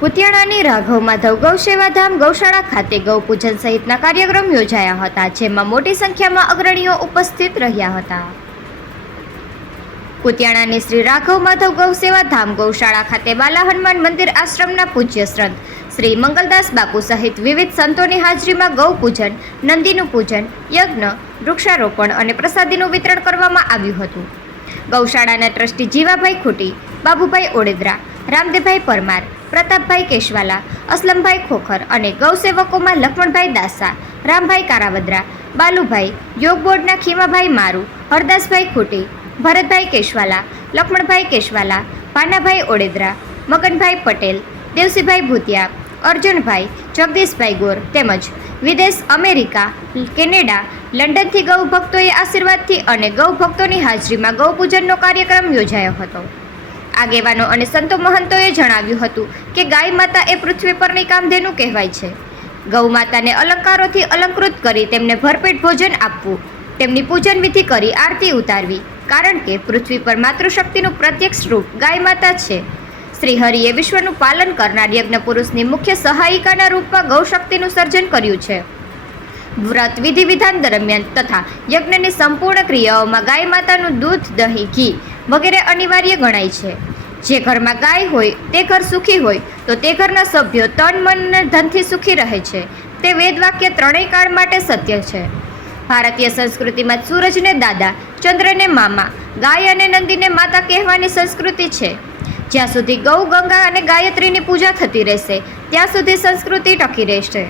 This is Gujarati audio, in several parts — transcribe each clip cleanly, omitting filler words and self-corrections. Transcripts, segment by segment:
કુતિયાણાની રાઘવ માધવ ગૌ સેવાધામ ગૌશાળા ખાતે ગૌ પૂજન સહિતના કાર્યક્રમ યોજાયા હતા, જેમાં મોટી સંખ્યામાં અગ્રણીઓ ઉપસ્થિત રહ્યા હતા. કુતિયાણાની શ્રી રાઘવ માધવ ગૌ સેવાધામ ગૌશાળા ખાતે બાલા હનુમાન મંદિર આશ્રમના પૂજ્ય સંત શ્રી મંગલદાસ બાપુ સહિત વિવિધ સંતોની હાજરીમાં ગૌ પૂજન, નંદીનું પૂજન, યજ્ઞ, વૃક્ષારોપણ અને પ્રસાદીનું વિતરણ કરવામાં આવ્યું હતું. ગૌશાળાના ટ્રસ્ટી જીવાભાઈ ખુટી, બાબુભાઈ ઓડેદરા, રામદેવભાઈ પરમાર, પ્રતાપભાઈ કેશવાલા, અસલમભાઈ ખોખર અને ગૌસેવકોમાં લક્ષ્મણભાઈ દાસા, રામભાઈ કારાવદરા, બાલુભાઈ, યોગ બોર્ડના ખીમાભાઈ મારુ, હરદાસભાઈ ખુટી, ભરતભાઈ કેશવાલા, લક્ષ્મણભાઈ કેશવાલા, ભાનાભાઈ ઓડેદરા, મગનભાઈ પટેલ, દેવસીભાઈ ભૂતિયા, અર્જુનભાઈ, જગદીશભાઈ ગોર તેમજ વિદેશ, અમેરિકા, કેનેડા, લંડનથી ગૌ ભક્તોએ આશીર્વાદથી અને ગૌ ભક્તોની હાજરીમાં ગૌ પૂજનનો કાર્યક્રમ યોજાયો હતો. આગેવાનો અને સંતો મહંતોએ જણાવ્યું હતું કે ગાય માતા એ પૃથ્વી પરની કામધેનુ કહેવાય છે. ગૌ માતાને અલંકારોથી અલંકૃત કરી તેમને ભરપેટ ભોજન આપવું, તેમની પૂજન વિધિ કરી આરતી ઉતારવી, કારણ કે પૃથ્વી પર માતૃશક્તિનું પ્રત્યક્ષ રૂપ ગાય માતા છે. શ્રી હરિએ વિશ્વનું પાલન કરનાર યજ્ઞ પુરુષની મુખ્ય સહાયિકાના રૂપમાં ગૌશક્તિનું સર્જન કર્યું છે. વ્રત વિધિ વિધાન દરમિયાન તથા યજ્ઞની સંપૂર્ણ ક્રિયાઓમાં ગાય માતાનું દૂધ, દહીં, ઘી વગેરે અનિવાર્ય ગણાય છે. જે ઘરમાં ગાય હોય તે ઘર સુખી હોય તો તે ઘરના સભ્યો તન, મન અને ધનથી સુખી રહે છે. તે વેદવાક્ય ત્રણેય કાળ માટે સત્ય છે. ભારતીય સંસ્કૃતિમાં સૂરજને દાદા, ચંદ્રને મામા, ગાય અને નંદીને માતા કહેવાની સંસ્કૃતિ છે. જ્યાં સુધી ગૌ, ગંગા અને ગાયત્રીની પૂજા થતી રહેશે ત્યાં સુધી સંસ્કૃતિ ટકી રહેશે.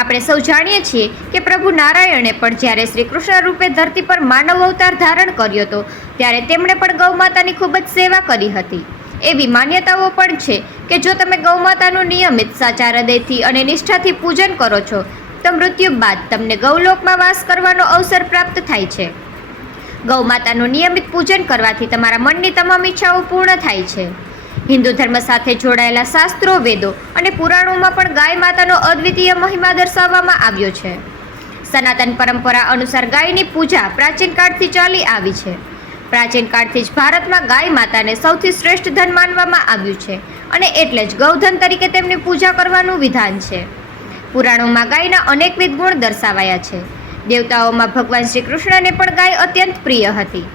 આપણે સૌ જાણીએ છીએ કે પ્રભુ નારાયણે પણ જ્યારે શ્રી કૃષ્ણ રૂપે ધરતી પર માનવ અવતાર ધારણ કર્યો હતો ત્યારે તેમણે પણ ગૌ માતાની ખૂબ જ સેવા કરી હતી. એવી માન્યતાઓ પણ છે કે જો તમે ગૌ માતાનું નિયમિત સાચા હૃદયથી અને નિષ્ઠાથી પૂજન કરો છો તો મૃત્યુ બાદ તમને ગૌલોકમાં વાસ કરવાનો અવસર પ્રાપ્ત થાય છે. ગૌ માતાનું નિયમિત પૂજન કરવાથી તમારા મનની તમામ ઈચ્છાઓ પૂર્ણ થાય છે. હિન્દુ ધર્મ સાથે જોડાયેલા શાસ્ત્રો, વેદો અને પુરાણોમાં પણ ગાય માતાનો અદ્વિતીય મહિમા દર્શાવવામાં આવ્યો છે. સનાતન પરંપરા અનુસાર ગાયની પૂજા પ્રાચીન કાળથી ચાલી આવી છે. પ્રાચીન કાળથી જ ભારતમાં ગાય માતાને સૌથી શ્રેષ્ઠ ધન માનવામાં આવ્યું છે અને એટલે જ ગૌધન તરીકે તેમની પૂજા કરવાનું વિધાન છે. પુરાણોમાં ગાયના અનેકવિધ ગુણ દર્શાવાયા છે. દેવતાઓમાં ભગવાન શ્રી કૃષ્ણને પણ ગાય અત્યંત પ્રિય હતી.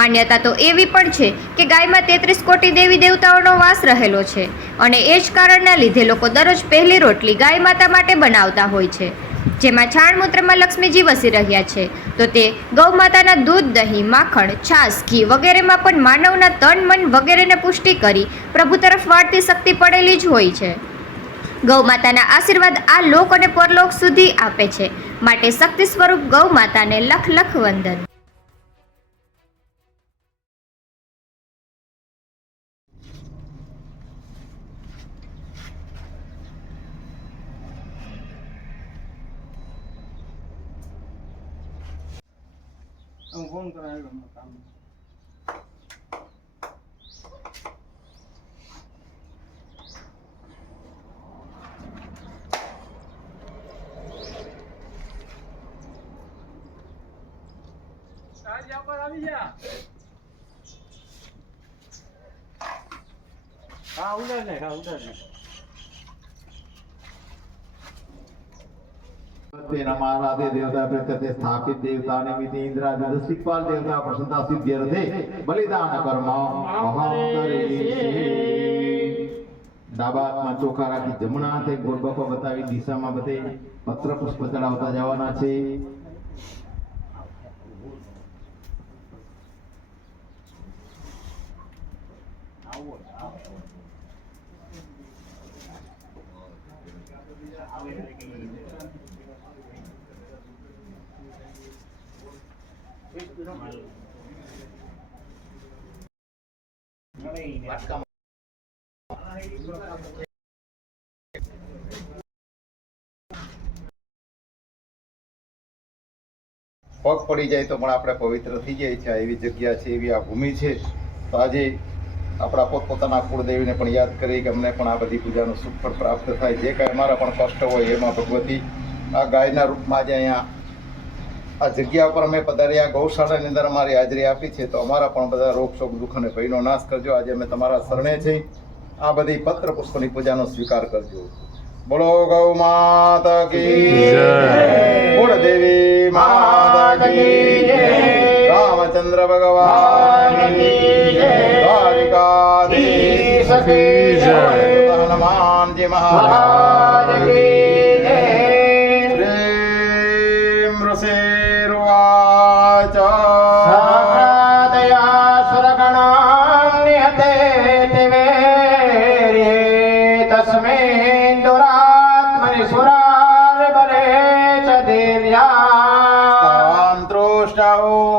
માન્યતા તો એવી પણ છે કે ગાયમાં 33 કોટી દેવી દેવતાઓનો વાસ રહેલો છે અને એ જ કારણના લીધે લોકો દરરોજ પહેલી રોટલી ગાય માતા માટે બનાવતા હોય છે. જેમાં છાણમૂત્રમાં લક્ષ્મીજી વસી રહ્યા છે તો તે ગૌ માતાના દૂધ, દહીં, માખણ, છાશ, ઘી વગેરેમાં પણ માનવના તન, મન વગેરેને પુષ્ટિ કરી પ્રભુ તરફ વાળતી શક્તિ પડેલી જ હોય છે. ગૌ માતાના આશીર્વાદ આ લોક અને પરલોક સુધી આપે છે. માટે શક્તિ સ્વરૂપ ગૌ માતાને લખ લખ વંદન. ફોન કરાયો કામ आज यहाँ पर આવી જા હા ઉડર ને नमाराधे देवता प्रत्यते स्थापित देवता निमित्त इंद्रादि दिक्पाल देवता प्रसन्नता सिद्ध्यर्थे बलिदान कर्म महांतरे ડાબા હાથમાં ચોખા રાખી જમણા હાથે ગોળબકો બતાવી દિશામાં બધે પત્ર પુષ્પ ચડાવતા જવાના છે. પગ પડી જાય તો પણ આપણે પવિત્ર થઈ જાય છે. એવી જગ્યા છે, એવી આ ભૂમિ છે. તો આજે આપણા પોતપોતાના કુળદેવીને પણ યાદ કરી કે અમને પણ આ બધી પૂજાનું સુખ પણ પ્રાપ્ત થાય. જે કાંઈ અમારા પણ કષ્ટ હોય એમાં ભગવતી આ ગાયના રૂપમાં આજે અહીંયા આ જગ્યા ઉપર અમે પધાર્યા, ગૌશાળાની અંદર અમારી હાજરી આપી છે. તો અમારા પણ બધા રોગ શોક દુઃખ અને ભયનો નાશ કરજો. આજે અમે તમારા શરણે છીએ. આ બધી પત્ર પુષ્પની પૂજાનો સ્વીકાર કરજો. બોલો ગૌ માતા કી જય. કુળદેવી માતા કી જય. રામચંદ્ર ભગવાન કી જય. દ્વારિકાધીશ કી જય. હનુમાનજી મહારાજ કી જય. શ્રી ઋષિર્વાચ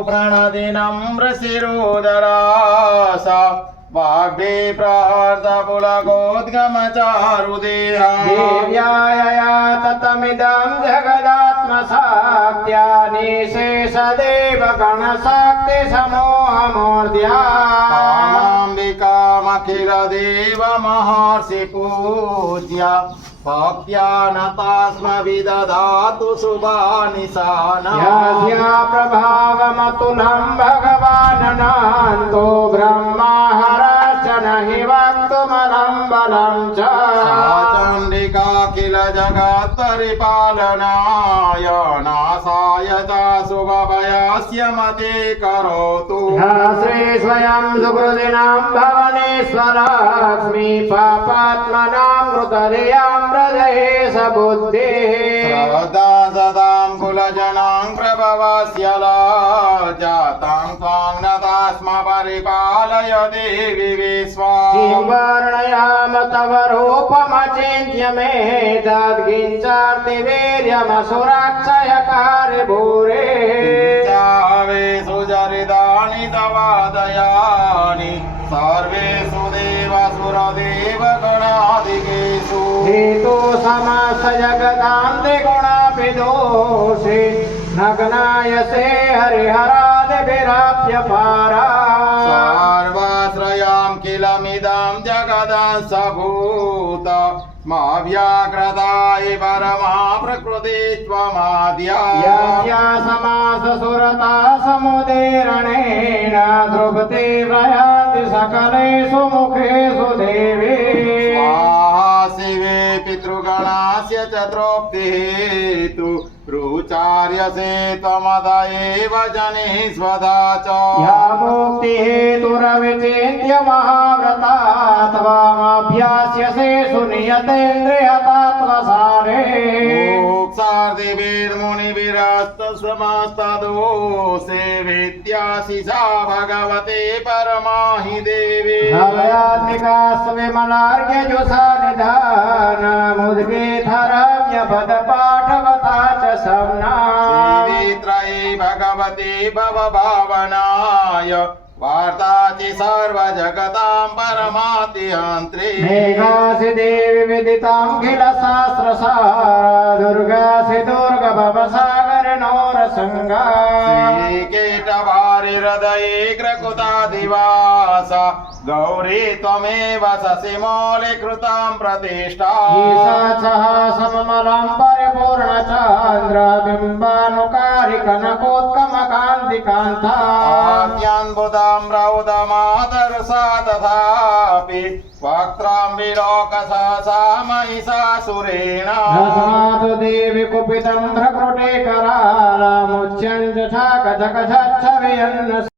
પ્रणदिनं ऋषिरुदरासा वाग्भे प्रार्थपुलकोद्गमचारुदेहा देव्यायया ततमिदं जगदात्मसाक्त्या निशेषदेवगणशक्ति समूहमूर्ध्या कामाम्बिकामखिलदेवमहर्षि पूज्या भक्त्या नतास्मविदधातु शुभानिशाना यस्या प्रभावमतुलं भगवाननान्तो ब्रह्मा हरश्च नहि वक्तुमलं बलं च चण्डिका किल जगत्परिपालनाय नाशाय च शुभभयस्य मते करोतु ह्या श्री स्वयं सुकृतिनां भवनेश्वरलक्ष्मी पापात्मनां मृतधियां हृदये सबुद्धिः श्रद्धा सदां कुलजनां प्रभवस्य जातां त्वां नतास्म परिपालय देवि विश्वा किं वर्णयाम तव रूपमचिन्त्य मे तद्गिञ्चार्तिवीर्यमसुरक्षय कार्यभूरे चावेषु जरिदानि तव दयानि सर्वेषु देवासुरदेवगणादिकेषु हेतु समस्त जगदान्ते गुणाभिदोषे नग्नायसे हरिहरादिभिराप्य पारा सर्वाश्रयां किलमिदं जगदंसभूत मा व्याकृताय परमा प्रकृति त्वमाद्या यस्या समाससुरता समुदीरणेन ध्रुवति प्रयाति सकलेषु मुखेषु देवी स्वाहा शिवे पितृगणास्य च तृप्तिहेतु रुचार्यसे त्वमद एव जनिष्वदा च या मुक्तिहेतुरविचिन्त्य महाव्रता त्वामभ्यास्यसे सुनियतेन्द्रियतत्त्वसारे मोक्षार्थिभिर्मुनिभिरस्तसमस्तदोषे विद्यासि सा भगवते परमाहि देवी भवयात्मिका स्वविमलार्घ्यजुषा निधानमुद्गीतरम्यपदपाठवता च सवना देवीत्रये भगवते भवभावनाय वार्ताचि सर्वजगतां परमातिहन्त्री मेघासि देवि विदितां किल सहस्रसारा दुर्गासि दुर्गभवसागरनोरसङ्गा श्रीकीटवारिहृदये ग्रकुतादिवास गौरी त्वमेव शशि मौलिकृतां प्रतिष्ठा ईशा सह सममलं परिपूर्णचन्द्रबिम्बानुकारिकनकोत्कमकान्तिकान्ता आज्ञान्बुदाम्रौदमादर्शा तथापि वक्त्रां विलोकसहसा महिषासुरेण दधातु देवि कुपितं भ्रकुटे करालमुच्यं च शाकचकछच्छवियन्न